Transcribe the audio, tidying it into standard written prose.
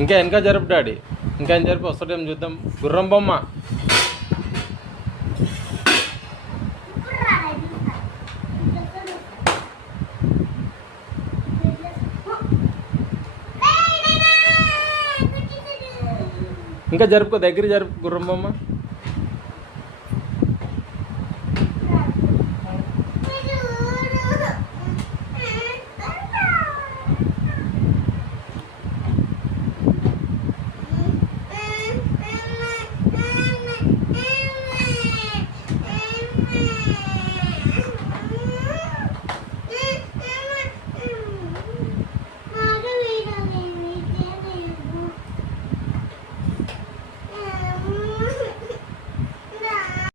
ఇంకా వెనక జరుపు డాడీ, ఇంకా ఏం జరుపు వస్తాడేమో చూద్దాం. గుర్రం బొమ్మ. ఇంకా జరుపుకో, దగ్గర జరుపు గుర్రం బొమ్మ.